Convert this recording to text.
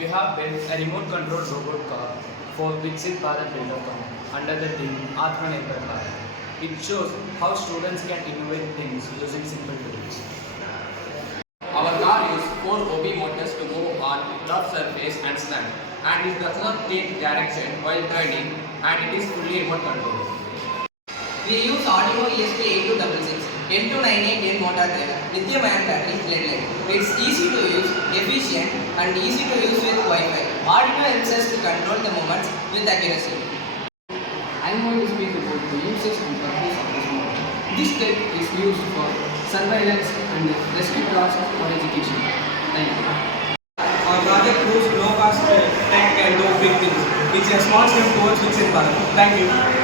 We have built a remote control robot car for Viksit Bharat BUILDATHON under the theme Atmanirbhar Bharat. It shows how students can innovate things using simple tools. Our car uses 4 OB motors to move on rough surface and stand, and it does not take direction while turning, and it is fully remote controlled. We use Arduino ESP 8266, M298N motor driver, lithium-ion battery, LED. It's easy to use, efficient, and easy to use with Wi-Fi. Arduino helps us to control the movements with accuracy. I am going to speak about the uses and purpose of this model. This tech is used for surveillance and rescue tasks for education. Thank you. Our project proves low cost tech can do big things. It's a small step towards Viksit Bharat. Thank you.